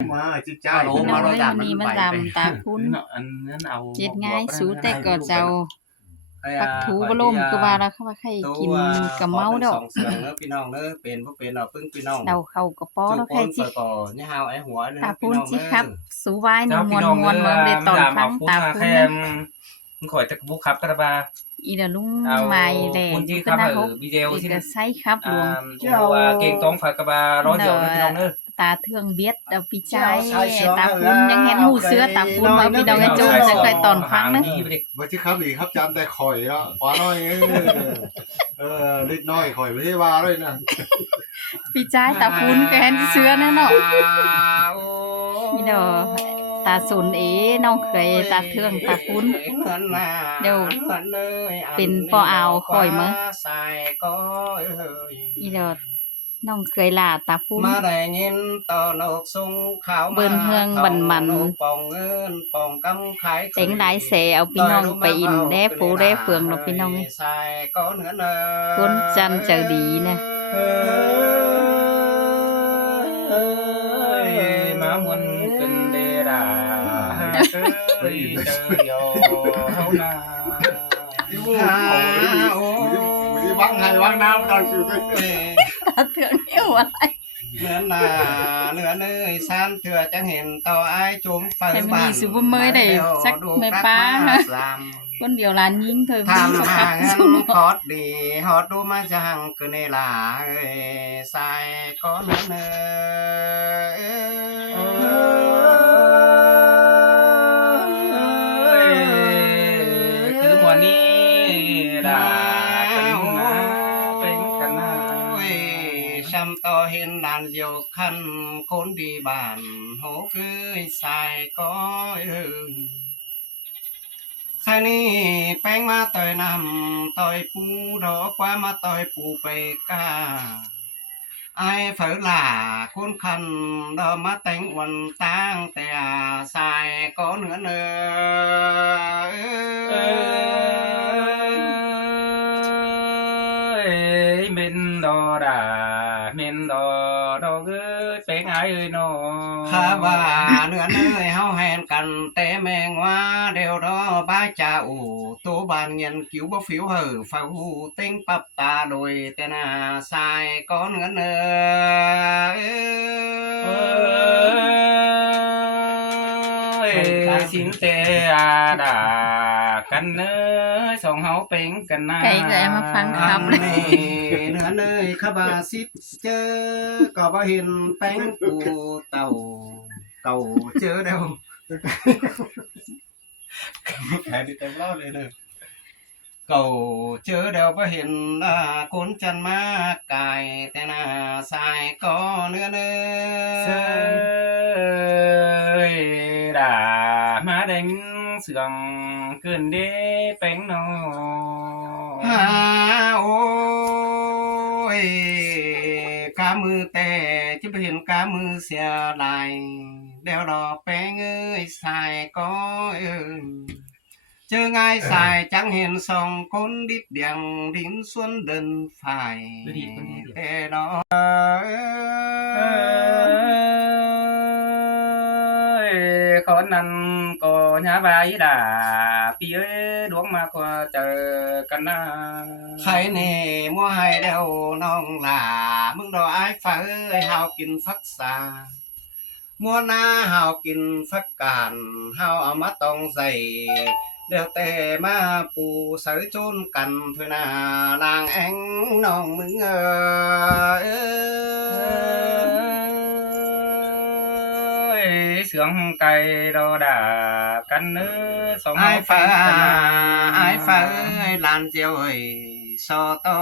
มาจิจ้า โอ้ พี่น้ มา อง เรา เอ้ย ดับ วันนี้ มั มาน ไหว ดำตาคุ้น อันนั้นเอา เฮ็ดง่ายสู้แต่ก็เจ้า ปั ปักถูบ่ล่มคือว่าแล้วเขาว่าใครกินก็เมาดอก สองเสืองเด้อพี่น้องเด้อเป็นบ่เป็นเอาปึ้งพี่น้อง เดาเข้าก็ป้อแล้วใครสิ ก่อเนี่ยเฮาไอ้หัวเด้อ ตา พี่ พุ่น น้อง สิ เด้อ ครับ สู้ไว้ใน เจ้าม พี่ วน น้อง มวนเมืองได้ตอนฟังตา พุ่ พุ่น แค่ นะ มึงข่อยตะบุกครับกระบา อีเดาลุง เอา ใหม่แล พุ่นที่ ขึ้ คน รับ นะ เอ เขา อวิดีโอ อี ที่ ก็ใส่ครับหลวง ว่าเก่งต้องฝากกระบาร้อยเดียวนะพี่น้องเด้อ ตาเทืองเบียดเอาพี่ใจตาพุ่นยังเห็นหูเสือตาพุ่นมาพี่น้องให้โจมจะเคยตอนฟังนะ บ่สิครับดีครับจำแต่ข่อยเนาะขวาน้อยเล็กน้อยข่อยบ่ได้ว่าเลยนะ พี่ใจตาพุ่นก็เห็นเสือนั่นเนาะพี่น้องตาสุนเอน้องเคยตาเทืองตาพุ่น เดี๋ยวเป็นปอเอาข่อยมั้ง อีดอดน้องเคยลาตาพุ่น มาได้ยินตอนอกสุงขาว เบิ่นเฮืองบันมัน ปองเงินปองกำขาย เต็งหลายแสเอาพี่น้องไปอินแด้ปูแด้เฟืองเนาะพี่น้อง ใส่ก็เหนือเนอ คนจันเจอดีนะ มามวนเป็นเดราเอ้ยเจอโยเฮานา สิวังให้วังน้ำตอนสิ ตาเทืองเอ้วอะไร เหนือหนาเหนือเนยซานเถื่อจังเห็นต่อไอ้จุ่มไฟ ให้มันมีสุบเมยได้สักไม่ป้าคนเดียวลานยิงเธอ ทำ เขา หา ขับ งัน สู้ ฮอดดีฮอดดูมาจังคือในลาเอ้ยใส่ก็เหนือเนย คือหมวนี้ด่ากันนะเป็นกันนะ ช้ำต่อเห็นด่านเดียวคันคนดีบ้านโหคือใส่ก็ใส่นี่แป้งมาต่อยนำต่อยปูดอกว่ามาต่อยปูไปกาไอ้เฝือหล่าคุ้นคันดอมาแต่งวันตั้งแต่ใส่ก็เหนือเนย เมนดอด่าเมนดอดอเอ้ยเป็นไงเอ้ยน้อ ข้าว่าเหนือเนยเฮาแหนกันแต่แมงว่าเดี๋ยวรอบ้าจ่าอูตัวบานเงินคิวบ่ฟิวเห่อเฝ้าเต็งปับตาโดยแต่หน้าสายก็เหนือเนย สินเตอาดากันเนยสองเฮาเป็นกันนะ ไก่จะมาฟังคำเลย เหนือเนยข้าบาสิเจอก็บ่เห็นแป้งปูเต่าเจอเดียวแผลดิเต็มเล่าเลยเนอะเก่าเจอเดียวบ่เห็นคนจันมากายแต่หน้าสายก็เนื้อเน เซ ย ยด่ามาแดงเสืองเกินเด้เป็นน้อ หาโอ้ยกามือแต่จะไปเห็นกามือเสียลายเดี๋ยวรอแป้งเอ้ยสายก็เจอง่ายสายจังเห็นสองคนดิดเดียงดินสวนเดินฝ่ายแต่ดอ คนนั้นก็nhá vaiด่าพี่เอ้ยดวงมากกว่าเจอกันนะ ใครเน่มัวให้เดวน้องหลามึงดอกไอ้ฟ้าเอ้ยเฮากินฟักษามัวหน้าเฮากินฟักการเฮาเอามาต้องใส่เดี๋ยวแต่มาปูใส่จนกันเถอะนะนางแองน้องมึงเอ้ย เสืองไก่รอด่ากันเนื้อสอง ไอ้ฟ้า กันนะ ไอ้ฟ้าเอ้ยลานเจียวเอ้ยสอต่อ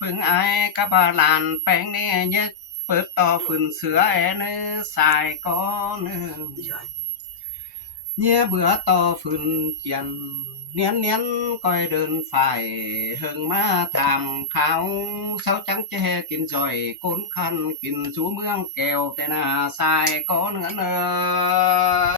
พึ่งไอ้กับบาลานแป้งเนี่ยเย็ดเปิดต่อฝืนเสือแอเนื้อสายก้อนเนื้อเนี่ยเบื่อต่อฝืนเจียนเนียนเนียนก้อยเดินฝ่ายเฮิงมาทำเขาเสาจังเจกินจ่อยก้นคันกินสูเมืองแก้วแต่หน้าสายก้อนเนื้อเนื้อ